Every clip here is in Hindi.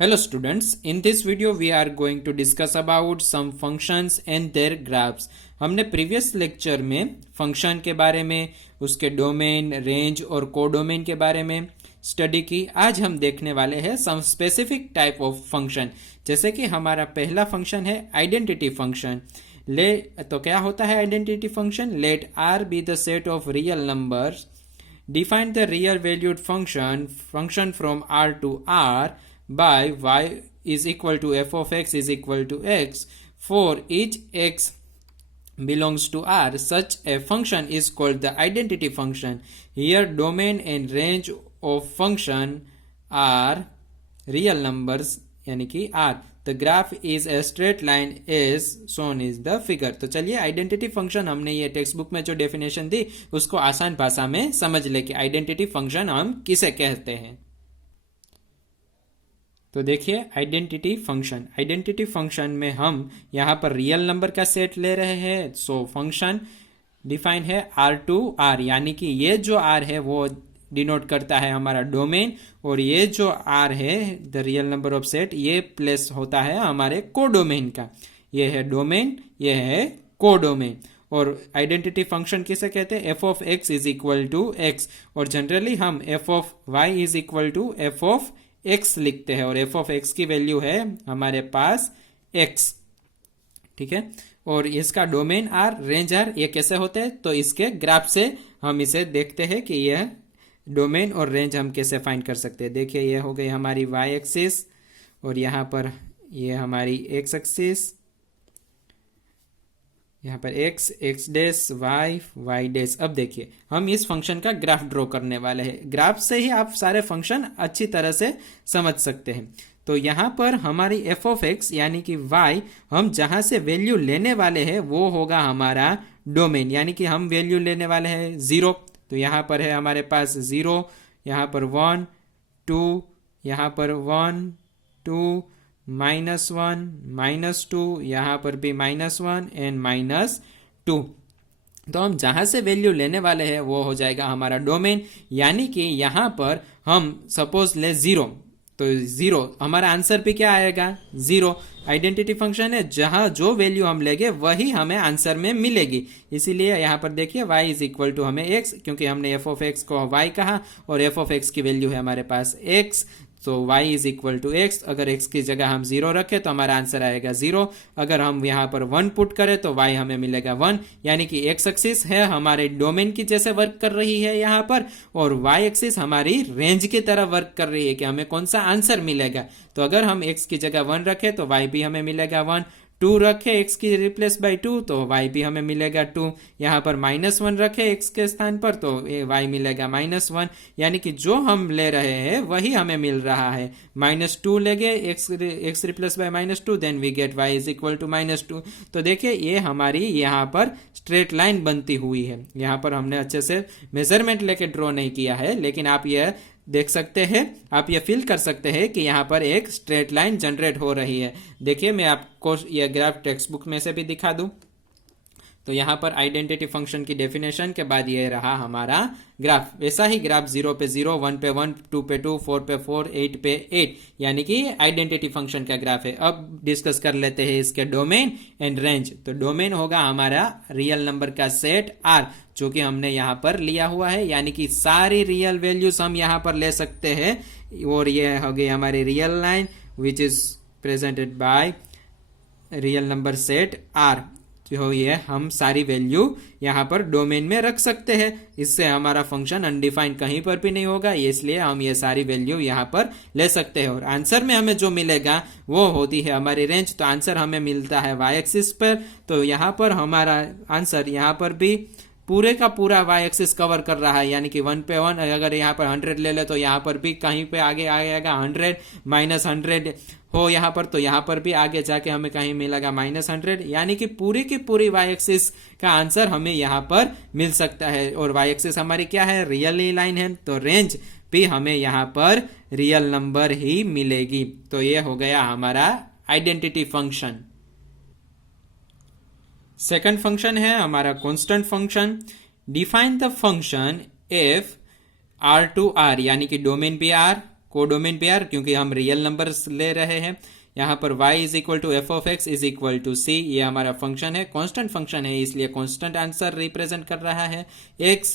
Hello students, in this video we are going to discuss about some functions and their graphs. हमने प्रीवियस लेक्चर में फंक्शन के बारे में, उसके डोमेन, रेंज और कोडोमेन के बारे में स्टडी की। आज हम देखने वाले हैं some specific type of function. जैसे कि हमारा पहला फंक्शन है आइडेंटिटी फंक्शन। तो क्या होता है identity function? Let R be the set of real numbers, define the real valued function from R to R by y is equal to f of x is equal to x for each x belongs to R. Such a function is called the identity function. Here domain and range of function are real numbers यानी कि R. The graph is a straight line as shown is the figure. तो चलिए आइडेंटिटी फंक्शन हमने ये टेक्स्ट बुक में जो डेफिनेशन दी उसको आसान भाषा में समझ ले कि आइडेंटिटी फंक्शन हम किसे कहते हैं। तो देखिए आइडेंटिटी फंक्शन में हम यहाँ पर रियल नंबर का सेट ले रहे हैं। सो फंक्शन डिफाइन है आर टू आर, यानी कि ये जो आर है वो डिनोट करता है हमारा डोमेन और ये जो आर है the real number of set ये प्लेस होता है हमारे कोडोमेन का। ये है डोमेन, ये है कोडोमेन। और आइडेंटिटी फंक्शन किसे कहते हैं? F of x is equal to x, और जनरली हम f of y is equal to F of x लिखते हैं और एफ ऑफ एक्स की वैल्यू है हमारे पास एक्स। ठीक है, और इसका डोमेन आर, रेंज आर, ये कैसे होते हैं? तो इसके ग्राफ से हम इसे देखते हैं कि यह डोमेन और रेंज हम कैसे फाइंड कर सकते हैं। देखिए ये हो गई हमारी वाई एक्सिस और यहाँ पर ये हमारी एक्स एक्सिस, यहाँ पर x, x dash, y, y dash. अब देखिए हम इस फंक्शन का ग्राफ ड्रॉ करने वाले हैं। ग्राफ से ही आप सारे फंक्शन अच्छी तरह से समझ सकते हैं। तो यहाँ पर हमारी एफ ऑफ एक्स यानी कि वाई, हम जहाँ से वैल्यू लेने वाले हैं वो होगा हमारा डोमेन, यानी कि हम वैल्यू लेने वाले हैं 0। तो यहाँ पर है हमारे पास 0, यहाँ पर 1 2, यहाँ पर 1 2, -1 -2, यहाँ पर भी -1 एंड -2। तो हम जहाँ से वैल्यू लेने वाले हैं वो हो जाएगा हमारा डोमेन, यानी कि यहाँ पर हम सपोज ले 0, तो 0 हमारा आंसर भी क्या आएगा? 0। आइडेंटिटी फंक्शन है, जहाँ जो वैल्यू हम लेंगे वही हमें आंसर में मिलेगी। इसीलिए यहाँ पर देखिए y इज इक्वल टू हमें x, क्योंकि हमने एफ ऑफ एक्स को y कहा और एफ ऑफ एक्स की वैल्यू है हमारे पास x। तो y is equal to x. अगर x की जगह हम 0 रखें तो हमारा आंसर आएगा 0। अगर हम यहाँ पर 1 पुट करें तो y हमें मिलेगा 1, यानी कि x एक्सिस है हमारे डोमेन की जैसे वर्क कर रही है यहाँ पर, और y एक्सिस हमारी रेंज की तरह वर्क कर रही है कि हमें कौन सा आंसर मिलेगा। तो अगर हम x की जगह 1 रखें तो y भी हमें मिलेगा 1, 2 रखे x की रिप्लेस बाय 2 तो y भी हमें मिलेगा 2, यहाँ पर -1 रखे x के स्थान पर तो y मिलेगा -1, यानी कि जो हम ले रहे हैं वही हमें मिल रहा है। -2 लेंगे x replace by -2, then we get y is equal to -2। तो देखिए ये हमारी यहाँ पर स्ट्रेट लाइन बनती हुई है। यहाँ पर हमने अच्छे से मेजरमेंट लेके ड्रॉ नहीं किया है, लेकिन आप यह देख सकते हैं, आप ये फील कर सकते हैं कि यहाँ पर एक स्ट्रेट लाइन जनरेट हो रही है। देखिए मैं आपको ये ग्राफ टेक्स्ट बुक में से भी दिखा दूं। तो यहाँ पर आइडेंटिटी फंक्शन की डेफिनेशन के बाद ये रहा हमारा ग्राफ। वैसा ही ग्राफ 0 पे 0, 1 पे 1, 2 पे 2, 4 पे 4, 8 पे 8, यानी कि आइडेंटिटी फंक्शन का ग्राफ है। अब डिस्कस कर लेते हैं इसके डोमेन एंड रेंज। तो डोमेन होगा हमारा रियल नंबर का सेट R, जो कि हमने यहाँ पर लिया हुआ है, यानी कि सारी रियल वैल्यूज हम यहाँ पर ले सकते हैं। और ये हो गई हमारी real line which is presented by real number set R, जो ये हम सारी वैल्यू यहाँ पर डोमेन में रख सकते हैं। इससे हमारा फंक्शन अनडिफाइंड कहीं पर भी नहीं होगा, इसलिए हम ये सारी वैल्यू यहाँ पर ले सकते हैं। और आंसर में हमें जो मिलेगा वो होती है हमारी रेंज। तो आंसर हमें मिलता है वाई एक्सिस पर। तो यहाँ पर हमारा आंसर यहाँ पर भी पूरे का पूरा y एक्सिस कवर कर रहा है, यानी कि 1 पे 1। अगर यहाँ पर 100 ले ले तो यहाँ पर भी कहीं पे आगे आएगा 100, -100 हो यहाँ पर तो यहाँ पर भी आगे जाके हमें कहीं मिलेगा -100, यानी कि पूरी की पूरी y एक्सिस का आंसर हमें यहाँ पर मिल सकता है। और y एक्सिस हमारी क्या है? रियल लाइन है, तो रेंज भी हमें यहाँ पर रियल नंबर ही मिलेगी। तो ये हो गया हमारा आइडेंटिटी फंक्शन। सेकंड फंक्शन है हमारा constant function. Define the function f R to R, यानी कि डोमेन भी आर, कोडोमेन भी आर, क्योंकि हम रियल नंबर्स ले रहे हैं। यहाँ पर y is equal to F of x is equal to C, ये हमारा फंक्शन है, कांस्टेंट फंक्शन है, इसलिए कांस्टेंट आंसर रिप्रेजेंट कर रहा है। x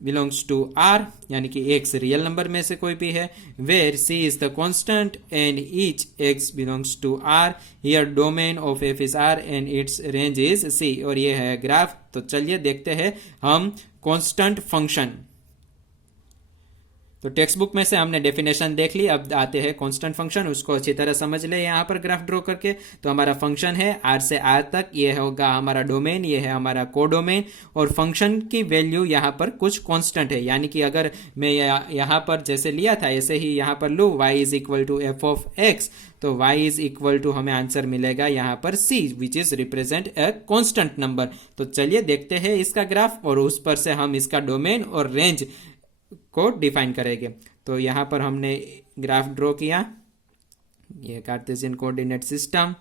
बिलोंग्स टू आर, यानी कि x रियल नंबर में से कोई भी है, where c is the constant and each x belongs to R, here domain of f is r and its range is c, और ये है ग्राफ। तो चलिए देखते हैं हम कांस्टेंट फंक्शन। तो टेक्स्ट बुक में से हमने डेफिनेशन देख ली, अब आते हैं कांस्टेंट फंक्शन, उसको अच्छी तरह समझ ले यहाँ पर ग्राफ ड्रॉ करके। तो हमारा फंक्शन है r से r तक, ये होगा हमारा डोमेन, ये है हमारा कोडोमेन, और फंक्शन की वैल्यू यहाँ पर कुछ कांस्टेंट है, यानी कि अगर मैं यहाँ पर जैसे लिया था ऐसे ही यहाँ पर लूँ y is equal to F of x, तो y इज इक्वल टू हमें आंसर मिलेगा यहाँ पर c, which is represent a constant number. तो चलिए देखते हैं इसका ग्राफ, और उस पर से हम इसका डोमेन और रेंज को डिफाइन करेंगे। तो यहाँ पर हमने ग्राफ ड्रॉ किया, ये कार्टेशियन कोऑर्डिनेट सिस्टम,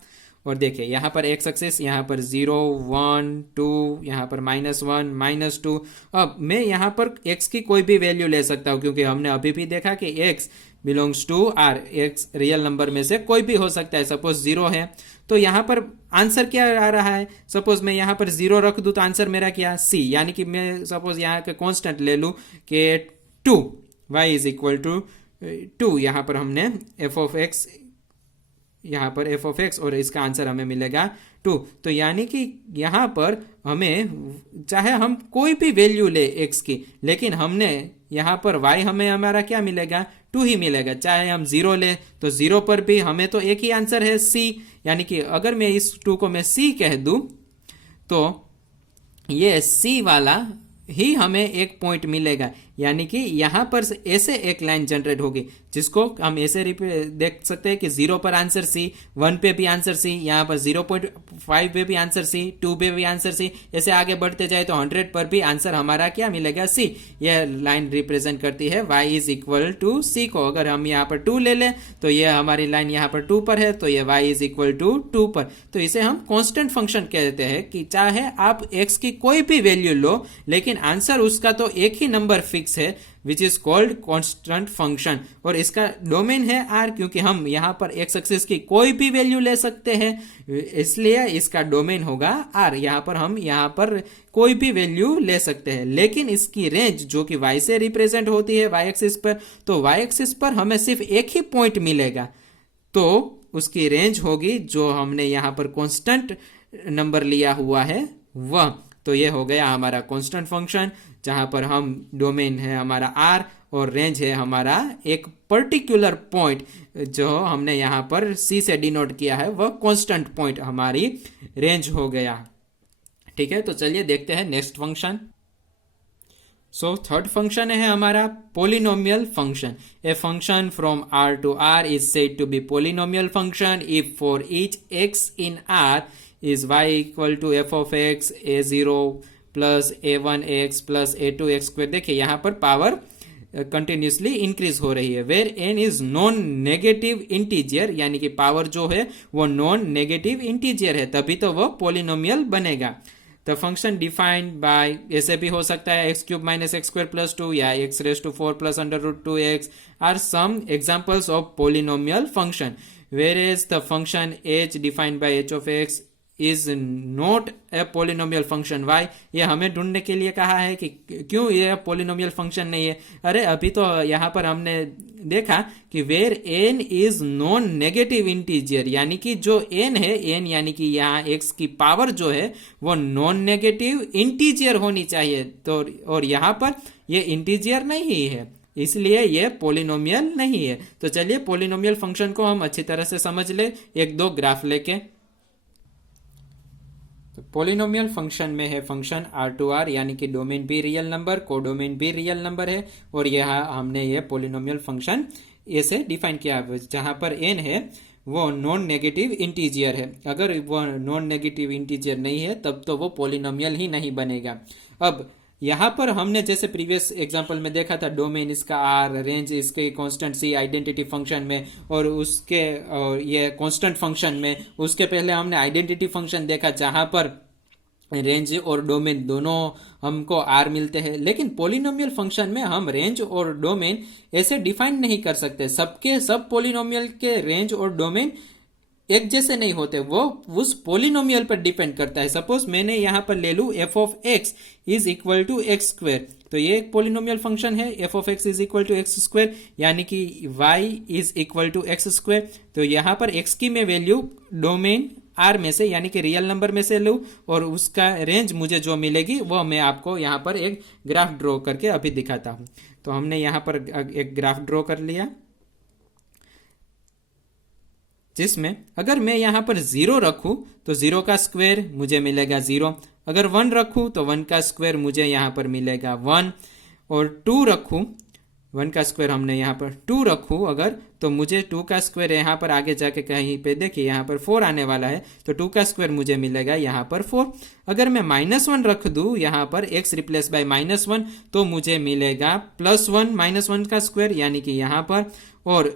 और देखिए यहाँ पर एक्स एक्सिस, यहाँ पर 0 1 2, यहाँ पर -1 -2। अब मैं यहाँ पर x की कोई भी वैल्यू ले सकता हूँ, क्योंकि हमने अभी भी देखा कि x belongs to r, x real number में से कोई भी हो सकता है। सपोज 0 है तो यहाँ पर आंसर क्या आ रहा है, सपोज मैं यहाँ पर 0 रख दूँ तो आंसर मेरा क्या c, यानी कि मैं सपोज यहाँ के कांस्टेंट ले लूँ कि 2, y इज इक्वल टू 2, यहाँ पर हमने f ऑफ x, यहाँ पर f ऑफ x, और इसका आंसर हमें मिलेगा 2। तो यानी कि यहाँ पर हमें चाहे हम कोई भी वैल्यू ले x की, लेकिन हमने यहाँ पर y हमें हमारा क्या मिलेगा, 2 ही मिलेगा। चाहे हम 0 ले तो 0 पर भी हमें तो एक ही आंसर है c, यानी कि अगर मैं इस 2 को मैं c कह दूं तो ये c वाला ही हमें एक पॉइंट मिलेगा, यानी कि यहाँ पर ऐसे एक लाइन जनरेट होगी जिसको हम ऐसे देख सकते हैं कि 0 पर आंसर सी, 1 पे भी आंसर सी, यहाँ पर 0.5 पे भी आंसर सी, 2 पे भी आंसर सी, ऐसे आगे बढ़ते जाए तो 100 पर भी आंसर हमारा क्या मिलेगा, सी। यह लाइन रिप्रेजेंट करती है y इज इक्वल टू सी को। अगर हम यहाँ पर 2 ले लें तो यह हमारी लाइन यहाँ पर 2 पर है, तो यह y इज इक्वल टू 2 पर। तो इसे हम कॉन्स्टेंट फंक्शन कहते हैं कि चाहे आप x की कोई भी वैल्यू लो, लेकिन आंसर उसका तो एक ही नंबर फिक्स है, which is called constant function. और इसका डोमेन है r, क्योंकि हम यहाँ पर x एक्सिस की कोई भी वैल्यू ले सकते हैं, इसलिए इसका डोमेन होगा r। यहाँ पर हम यहाँ पर कोई भी वैल्यू ले सकते हैं, लेकिन इसकी रेंज जो कि y से रिप्रेजेंट होती है y एक्सिस पर, तो y एक्सिस पर हमें सिर्फ एक ही पॉइंट मिलेगा, तो उसकी रेंज होगी जो हमने यहाँ पर कांस्टेंट नंबर लिया हुआ है वह। तो ये हो गया हमारा कांस्टेंट फंक्शन, जहां पर हम डोमेन है हमारा r और रेंज है हमारा एक पर्टिकुलर पॉइंट जो हमने यहाँ पर c से डिनोट किया है, वह कांस्टेंट पॉइंट हमारी रेंज हो गया। ठीक है, तो चलिए देखते हैं next function. So third function है हमारा polynomial function. A function from r to r is said to be polynomial function if for each x in r is y equal to f of x a0 plus a1x plus a2x square। देखिए यहाँ पर पावर कंटिन्यूसली इंक्रीज हो रही है, where n is non negative integer, यानी कि पावर जो है वो नॉन नेगेटिव इंटीजर है, तभी तो वो पोलिनोमियल बनेगा। द फंक्शन डिफाइंड बाय, ऐसे भी हो सकता है x cube minus x square plus 2 या x raise to 4 plus under root 2x are some examples of polynomial function. Whereas the function h defined by h of x is not a polynomial function why. ये हमें ढूंढने के लिए कहा है कि क्यों ये पोलिनोमियल फंक्शन नहीं है। अरे अभी तो यहाँ पर हमने देखा कि where n is non negative integer, यानी कि जो n है, n यानी कि यहाँ x की पावर जो है वो नॉन नेगेटिव इंटीजर होनी चाहिए, तो और यहाँ पर ये इंटीजर नहीं है, इसलिए ये पोलिनोमियल नहीं है। तो चलिए पोलिनोमियल फंक्शन को हम अच्छी तरह से समझ ले एक दो ग्राफ लेके। तो पोलिनोमियल फंक्शन में है फंक्शन r to r, यानी कि डोमेन भी रियल नंबर, कोडोमेन भी रियल नंबर है, और यह हमने ये पोलिनोमियल फंक्शन ऐसे डिफाइन किया है, जहां पर n है वो नॉन नेगेटिव इंटीजर है। अगर वो नॉन नेगेटिव इंटीजर नहीं है तब तो वो पोलिनोमियल ही नहीं बनेगा। अब यहाँ पर हमने जैसे प्रीवियस एग्जांपल में देखा था, डोमेन इसका r, रेंज इसके कांस्टेंट c आइडेंटिटी फंक्शन में, और उसके ये कांस्टेंट फंक्शन में, उसके पहले हमने आइडेंटिटी फंक्शन देखा जहां पर रेंज और डोमेन दोनों हमको आर मिलते हैं, लेकिन पॉलिनोमियल फंक्शन में हम रेंज और डोमेन ऐसे डिफाइन नहीं कर सकते। सबके सब पॉलिनोमियल के रेंज और डोमेन एक जैसे नहीं होते, वो उस पॉलिनोमियल पर डिपेंड करता है। सपोज मैंने यहां पर ले लू f of x is equal to x square, तो ये एक पॉलिनोमियल फंक्शन है। F of x is equal to x square यानी कि y is equal to x square. तो यहां पर एक्स की मैं वैल्यू डोमेन आर में से यानी कि रियल नंबर में से लूं और उसका रेंज मुझे जो मिलेगी वो मैं आपको यहां पर एक ग्राफ ड्रॉ करके अभी दिखाता हूं। तो हमने यहां पर एक ग्राफ ड्रॉ कर लिया, जिसमें अगर मैं यहां पर 0 रखूं तो 0 का स्क्वायर मुझे मिलेगा 0, अगर 1 रखूं तो 1 का स्क्वायर मुझे यहां पर मिलेगा 1, और 2 रखूं 1 का स्क्वायर हमने यहां पर 2 रखूं अगर, तो मुझे 2 का स्क्वायर यहां पर आगे जाके कहीं पे देखिए यहां पर 4 आने वाला है, तो 2 का स्क्वायर मुझे मिलेगा यहां पर 4। अगर मैं -1 रख दूं यहां पर x रिप्लेस बाय -1 तो मुझे मिलेगा +1 -1 का स्क्वायर यानी कि यहां पर, और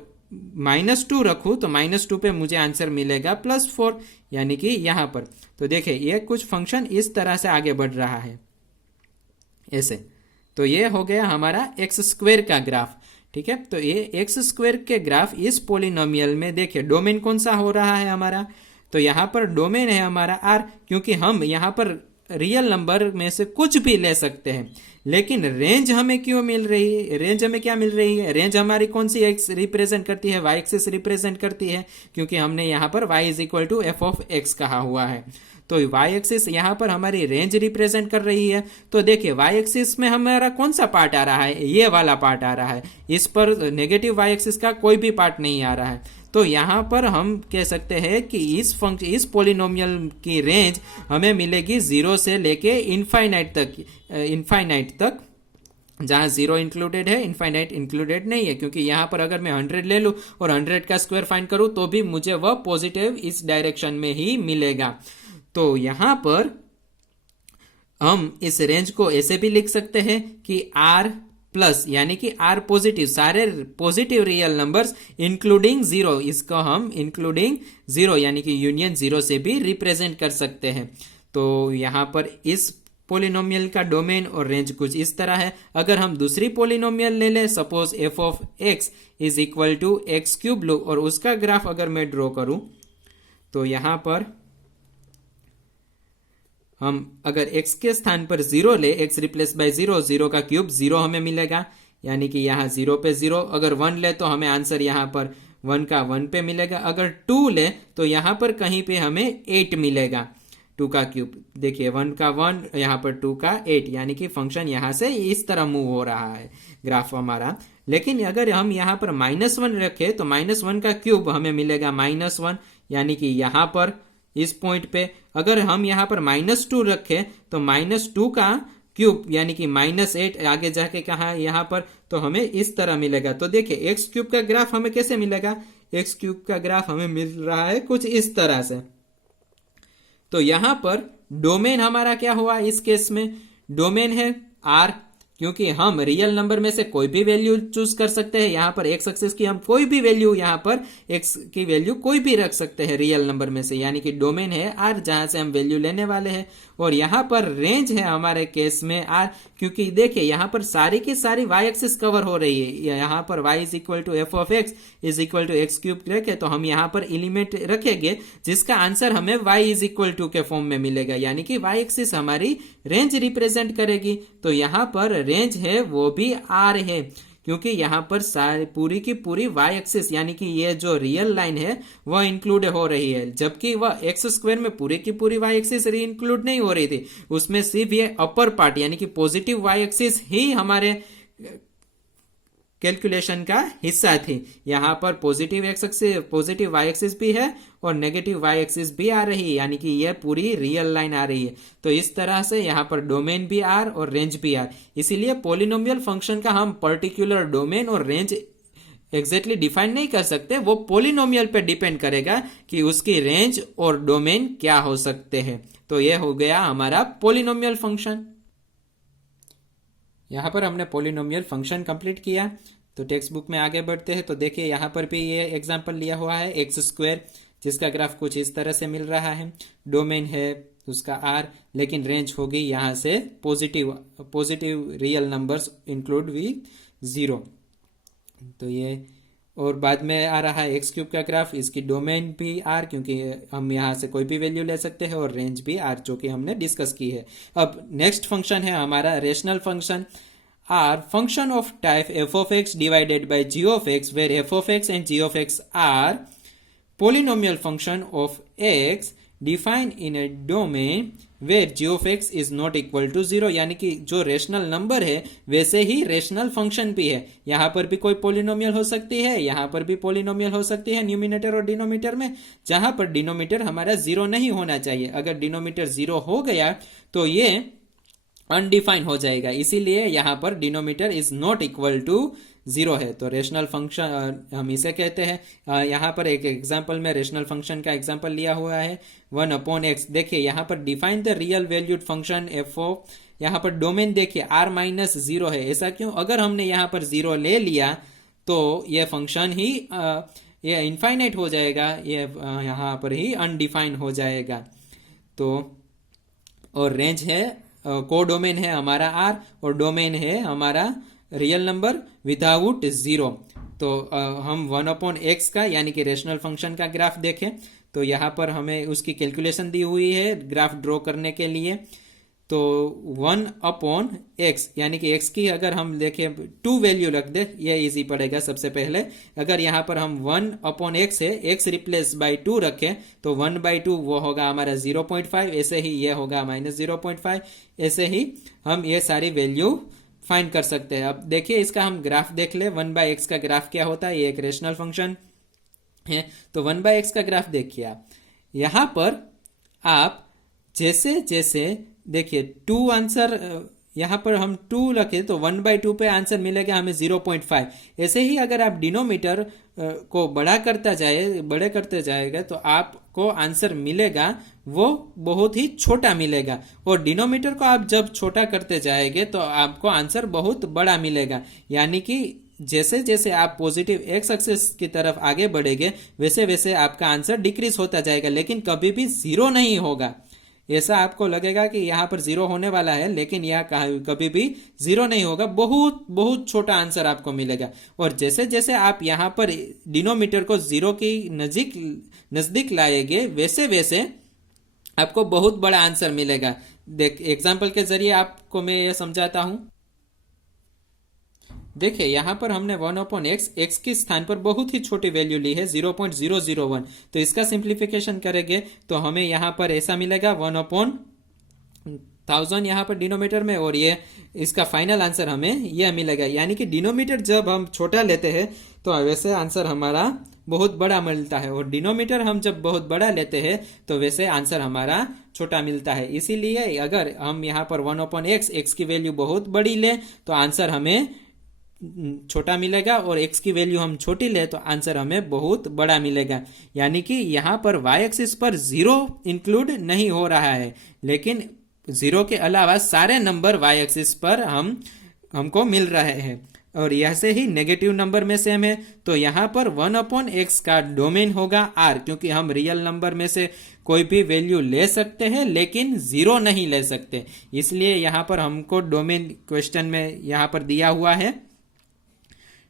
-2 रखूं तो -2 पे मुझे आंसर मिलेगा +4 यानी कि यहां पर। तो देखिए ये कुछ फंक्शन इस तरह से आगे बढ़ रहा है ऐसे। तो ये हो गया हमारा एक्स स्क्वायर का ग्राफ, ठीक है। तो ये एक्स स्क्वायर के ग्राफ इस पॉलिनोमियल में देखिए डोमेन कौन सा हो रहा है हमारा, तो यहां पर डोमेन है हमारा आर, क्योंकि हम यहां पर रियल नंबर में से कुछ भी ले सकते हैं। लेकिन रेंज हमें क्यों मिल रही है, रेंज हमें क्या मिल रही है, रेंज हमारी कौन सी एक्स रिप्रेजेंट करती है, वाई एक्सिस रिप्रेजेंट करती है, क्योंकि हमने यहां पर y is equal to F of x कहा हुआ है। तो y एक्सिस यहां पर हमारी रेंज रिप्रेजेंट कर रही है। तो देखिए y एक्सिस में हमारा कौन सा पार्ट आ रहा है, ये वाला पार्ट आ रहा है, इस पर नेगेटिव y एक्सिस का कोई भी पार्ट नहीं आ रहा है। तो यहां पर हम कह सकते हैं कि इस पॉलिनोमियल की रेंज हमें मिलेगी 0 से लेके इनफाइनाइट तक, जहां 0 इंक्लूडेड है, इनफाइनाइट इंक्लूडेड नहीं है, क्योंकि यहां पर अगर मैं 100 ले लूं और 100 का स्क्वायर फाइंड करूं तो भी मुझे वह पॉजिटिव इस डायरेक्शन में ही मिलेगा। तो यहां पर हम इस रेंज को ऐसे भी लिख सकते हैं कि आर प्लस यानी कि आर पॉजिटिव, सारे पॉजिटिव रियल नंबर्स इंक्लूडिंग 0, इसको हम इंक्लूडिंग 0 यानी कि यूनियन 0 से भी रिप्रेजेंट कर सकते हैं। तो यहां पर इस पॉलिनोमियल का डोमेन और रेंज कुछ इस तरह है। अगर हम दूसरी पॉलिनोमियल ले लें, suppose F of x is equal to x cube लो, और उसका ग्राफ अगर मैं ड्रॉ करूं तो यहां पर हम अगर x के स्थान पर 0 ले, x रिप्लेस बाय 0, 0 का क्यूब 0 हमें मिलेगा यानी कि यहाँ 0 पे 0, अगर 1 ले तो हमें आंसर यहाँ पर 1 का 1 पे मिलेगा, अगर 2 ले तो यहाँ पर कहीं पे हमें 8 मिलेगा, 2 का क्यूब देखिए 1 का 1 यहाँ पर 2 का 8, यानी कि फंक्शन यहाँ से इस तरह मूव हो रहा है ग्राफ हमारा। लेकिन अगर हम यहाँ पर -1 रखें तो -1 का क्यूब हमें मिलेगा -1 यानी कि यहाँ पर इस पॉइंट पे। अगर हम यहां पर -2 रखें तो -2 का क्यूब यानी कि -8 आगे जाके कहा यहां पर, तो हमें इस तरह मिलेगा। तो देखिए एक्स क्यूब का ग्राफ हमें कैसे मिलेगा, एक्स क्यूब का ग्राफ हमें मिल रहा है कुछ इस तरह से। तो यहां पर डोमेन हमारा क्या हुआ, इस केस में डोमेन है आर, क्योंकि हम रियल नंबर में से कोई भी वैल्यू चूज कर सकते हैं। यहां पर एक्स एक्सिस की हम कोई भी वैल्यू, यहां पर एक्स की वैल्यू कोई भी रख सकते हैं रियल नंबर में से, यानी कि डोमेन है आर जहां से हम वैल्यू लेने वाले हैं। और यहां पर रेंज है हमारे केस में आर, क्योंकि देखिए यहां पर सारी की सारी वाई एक्सिस कवर हो रही है। यहां पर y is equal to F of x is equal to x cube रखे तो हम यहां पर एलिमेंट रखेंगे जिसका आंसर हमें y इज इक्वल टू के फॉर्म में मिलेगा, यानी कि y एक्सिस हमारी रेंज रिप्रेजेंट करेगी। तो यहां पर रेंज है वो भी आर है, क्योंकि यहां पर सारी पूरी की पूरी y एक्सिस यानी कि ये जो रियल लाइन है वह इंक्लूड हो रही है, जबकि वह एक्स स्क्वायर में पूरी की पूरी y एक्सिस इंक्लूड नहीं हो रही थी, उसमें सिर्फ ये अपर पार्ट यानी कि पॉजिटिव y एक्सिस ही हमारे कैलकुलेशन का हिस्सा थी। यहां पर positive x axis, positive y axis भी है और नेगेटिव वाई एक्सिस भी आ रही है, यानी कि यह पूरी रियल लाइन आ रही है। तो इस तरह से यहां पर डोमेन भी आर और रेंज भी आर, इसीलिए पॉलिनोमियल फंक्शन का हम पर्टिकुलर डोमेन और रेंज एग्जैक्टली डिफाइन नहीं कर सकते, वो पॉलिनोमियल पे डिपेंड करेगा कि उसकी रेंज और डोमेन क्या हो सकते हैं। तो यह हो गया हमारा पॉलिनोमियल फंक्शन। यहां पर हमने पॉलिनोमियल फंक्शन कंप्लीट किया। तो टेक्स्ट बुक में आगे बढ़ते हैं तो देखिए यहां पर भी ये एग्जांपल लिया हुआ है एक्स स्क्वायर, जिसका ग्राफ कुछ इस तरह से मिल रहा है। डोमेन है तो उसका आर, लेकिन रेंज होगी यहाँ से positive real numbers include with 0। तो ये, और बाद में आ रहा है एक्स क्यूब का ग्राफ, इसकी डोमेन भी आर, क्योंकि हम यहाँ से कोई भी वैल्यू ले सकते हैं, और रेंज भी आर, जो कि हमने डिस्कस की है। अब नेक्स्ट फंक्शन है हमारा rational function or, function of type f of x divided by g of x, where f of x and g of x are polynomial function of x defined in a domain where g of x is not equal to 0। यानी कि जो रेशनल नंबर है वैसे ही रेशनल फंक्शन भी है। यहाँ पर भी कोई पोलिनोमियल हो सकती है, यहाँ पर भी पोलिनोमियल हो सकती है न्यूमिनेटर और डिनोमिनेटर में, जहां पर डिनोमिनेटर हमारा 0 नहीं होना चाहिए। अगर डिनोमिनेटर 0 हो गया तो ये अनडिफाइन हो जाएगा, इसीलिए यहाँ पर denominator is not equal to 0 है। तो रेशनल फंक्शन हम इसे कहते हैं। यहाँ पर एक एग्जांपल में रेशनल फंक्शन का एग्जांपल लिया हुआ है 1/x। देखिए यहाँ पर define the real valued function f ओ, यहाँ पर डोमेन देखिए r-0 है। ऐसा क्यों? अगर हमने यहाँ पर 0 ले लिया तो ये फंक्शन ही ये इनफाइनाइट हो जाएगा, ये यहाँ पर ही अनडिफाइन हो जाएगा। तो और रेंज है, को डोमेन है हमारा r, और डोमेन है हमारा रियल नंबर विदाउट 0। तो हम 1/x का यानी कि रेशनल फंक्शन का ग्राफ देखें तो यहाँ पर हमें उसकी कैलकुलेशन दी हुई है ग्राफ ड्रॉ करने के लिए। तो 1/x यानी कि x की अगर हम देखें 2 वैल्यू रख दे, ये इजी पड़ेगा। सबसे पहले अगर यहाँ पर हम 1/x है, x रिप्लेस बाई 2 रखें तो 1/2 वो होगा हमारा 0.5, ऐसे ही ये होगा -0.5। ऐसे ही हम ये सारी वैल्यू फाइंड कर सकते हैं। अब देखिए इसका हम ग्राफ देख ले, 1/x का ग्राफ क्या होता है। ये एक रेशनल फंक्शन है, तो 1/x का ग्राफ देखिए आप। यहां पर आप जैसे जैसे देखिए 2 आंसर, यहां पर हम 2 रखे तो 1/2 पे आंसर मिलेगा हमें 0.5। ऐसे ही अगर आप डिनोमिनेटर को बड़े करते जाएगा तो आपको आंसर मिलेगा वो बहुत ही छोटा मिलेगा, और डिनोमिनेटर को आप जब छोटा करते जाएंगे तो आपको आंसर बहुत बड़ा मिलेगा। यानी कि जैसे जैसे आप पॉजिटिव एक्स एक्सिस की तरफ आगे बढ़ेंगे वैसे वैसे आपका आंसर डिक्रीज होता जाएगा, लेकिन कभी भी 0 नहीं होगा। ऐसा आपको लगेगा कि यहाँ पर 0 होने वाला है, लेकिन यह कभी भी 0 नहीं होगा, बहुत बहुत छोटा आंसर आपको मिलेगा। और जैसे जैसे आप यहाँ पर डिनोमिनेटर को 0 की नजदीक लाएंगे वैसे वैसे आपको बहुत बड़ा आंसर मिलेगा। देख एग्जाम्पल के जरिए आपको मैं ये समझाता हूं। देखिए यहाँ पर हमने 1/x, x के स्थान पर बहुत ही छोटी वैल्यू ली है 0.001। तो इसका सिंप्लीफिकेशन करेंगे तो हमें यहाँ पर ऐसा मिलेगा 1/1000 यहाँ पर डिनोमिनेटर में, और ये इसका फाइनल आंसर हमें यह मिलेगा। यानी कि डिनोमिनेटर जब हम छोटा लेते हैं तो वैसे आंसर हमारा बहुत बड़ा मिलता है, और डिनोमिनेटर हम जब बहुत बड़ा लेते हैं तो वैसे आंसर हमारा छोटा मिलता है। इसीलिए अगर हम यहाँ पर 1/x, x की वैल्यू बहुत बड़ी ले तो आंसर हमें छोटा मिलेगा, और x की वैल्यू हम छोटी ले तो आंसर हमें बहुत बड़ा मिलेगा। यानी कि यहाँ पर y एक्सिस पर 0 इंक्लूड नहीं हो रहा है, लेकिन 0 के अलावा सारे नंबर y एक्सिस पर हमको मिल रहे हैं। और ऐसे ही नेगेटिव नंबर में सेम है, तो यहाँ पर 1/x का डोमेन होगा r, क्योंकि हम रियल नंबर में से कोई भी वैल्यू ले सकते हैं लेकिन 0 नहीं ले सकते। इसलिए यहाँ पर हमको डोमेन क्वेश्चन में यहाँ पर दिया हुआ है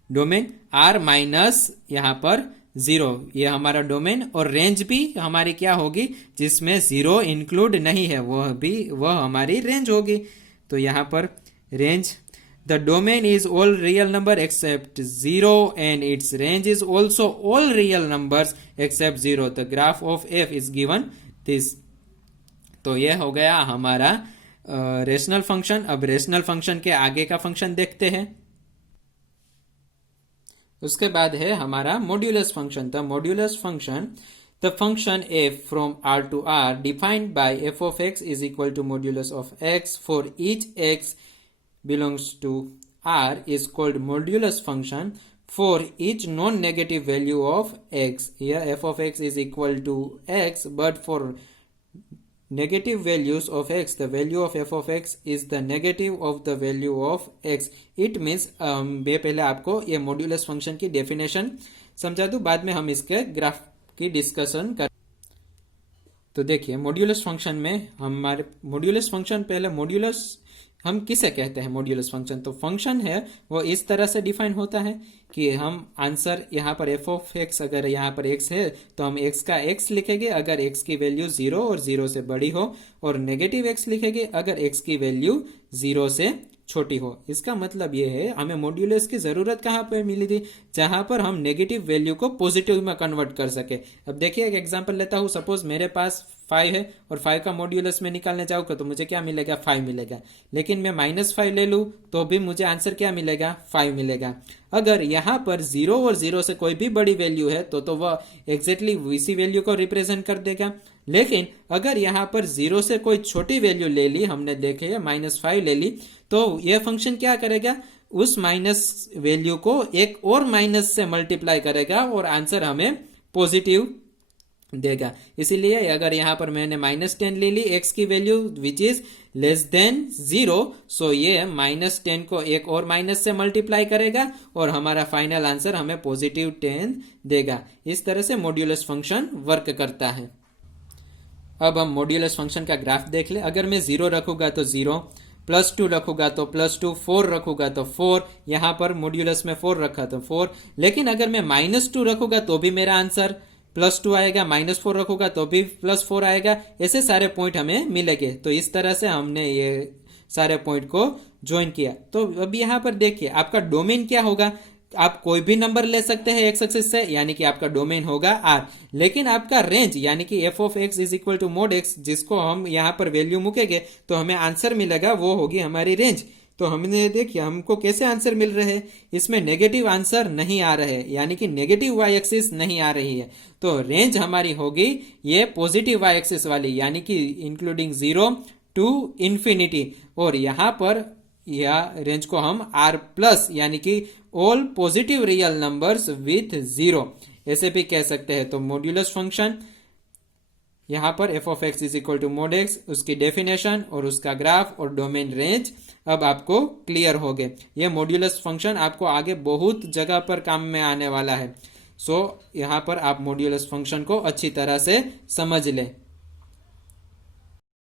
डोमेन r माइनस यहाँ पर 0, ये हमारा डोमेन, और रेंज भी हमारी क्या होगी जिसमें 0 इंक्लूड नहीं है, वह हमारी रेंज होगी। तो यहाँ पर range, the domain is all real number except 0 and its range is also all real numbers accept 0। The graph of f is given this. तो यह हो गया हमारा रेशनल फंक्शन। अब रेशनल फंक्शन के आगे का फंक्शन देखते हैं। उसके बाद है हमारा modulus function. The modulus function, the function f from r to r defined by f of x is equal to modulus of x for each x belongs to r is called modulus function for each non-negative value of x. Here f of x is equal to x, but for negative values of x, the value of f of x is the negative of the value of x. It means पहले आपको ये मॉड्यूलस फंक्शन की डेफिनेशन समझा दूं, बाद में हम इसके ग्राफ की डिस्कशन कर। तो देखिए मॉड्यूलस फंक्शन में हमारे मॉड्यूलस फंक्शन, पहले मॉड्यूलस हम किसे कहते हैं मॉड्यूलस फंक्शन, तो फंक्शन है वो इस तरह से डिफाइन होता है कि हम आंसर यहाँ पर एफ ऑफ एक्स, अगर यहाँ पर एक्स है तो हम एक्स का एक्स लिखेंगे अगर एक्स की वैल्यू 0 और 0 से बड़ी हो, और नेगेटिव एक्स लिखेंगे अगर एक्स की वैल्यू 0 से छोटी हो। इसका मतलब ये है हमें मॉड्यूलस की जरूरत कहाँ पर मिली थी, जहां पर हम नेगेटिव वैल्यू को पॉजिटिव में कन्वर्ट कर सके। अब देखिए एक एग्जांपल लेता हूँ, सपोज मेरे पास 5 है और 5 का मॉड्यूलस में निकालने जाऊंगा तो मुझे क्या मिलेगा, 5 मिलेगा। लेकिन मैं -5 ले लूं तो भी मुझे आंसर क्या मिलेगा, 5 मिलेगा। अगर यहाँ पर 0 और 0 से कोई भी बड़ी वैल्यू है तो वह एग्जैक्टली इसी वैल्यू को रिप्रेजेंट कर देगा। लेकिन अगर यहाँ पर 0 से कोई छोटी वैल्यू ले ली, हमने देखे -5 ले ली, तो यह फंक्शन क्या करेगा, उस माइनस वैल्यू को एक और माइनस से मल्टीप्लाई करेगा और आंसर हमें पॉजिटिव देगा। इसीलिए अगर यहाँ पर मैंने -10 ले ली एक्स की value which is less than 0, सो ये -10 को एक और माइनस से मल्टीप्लाई करेगा और हमारा फाइनल आंसर हमें पॉजिटिव 10 देगा। इस तरह से मॉड्यूलस फंक्शन वर्क करता है। अब हम मॉड्यूलस फंक्शन का ग्राफ देख ले। अगर मैं 0 रखूंगा तो 0, +2 रखूंगा तो +2, 4 रखूंगा तो 4, यहां पर मॉड्यूलस में 4 रखा तो 4। लेकिन अगर मैं -2 रखूंगा तो भी मेरा आंसर +2 आएगा, -4 रखूंगा तो भी +4 आएगा। ऐसे सारे पॉइंट हमें मिलेंगे। तो इस तरह से हमने ये सारे पॉइंट को ज्वाइन किया। तो अब यहाँ पर देखिए आपका डोमेन क्या होगा, आप कोई भी नंबर ले सकते हैं एक्स एक्सिस से, यानी कि आपका डोमेन होगा R। लेकिन आपका रेंज यानी कि f of x is equal to mod x, जिसको हम यहाँ पर वैल्यू मूकेंगे तो हमें आंसर मिलेगा, वो होगी हमारी रेंज। तो हमने देखिए हमको कैसे आंसर मिल रहे हैं, इसमें नेगेटिव आंसर नहीं आ रहे, यानी कि नेगेटिव y एक्सिस नहीं आ रही है। तो रेंज हमारी होगी ये पॉजिटिव y एक्सिस वाली, यानी कि इंक्लूडिंग 0 टू इंफिनिटी। और यहाँ पर या रेंज को हम R प्लस यानी कि all positive real numbers with 0 ऐसे भी कह सकते हैं। तो मॉड्यूलस फंक्शन यहाँ पर f of x is equal to mod x, उसकी डेफिनेशन और उसका ग्राफ और डोमेन रेंज अब आपको क्लियर हो गए। ये मॉड्यूलस फंक्शन आपको आगे बहुत जगह पर काम में आने वाला है। सो यहाँ पर आप मॉड्यूलस फंक्शन को अच्छी तरह से समझ लें।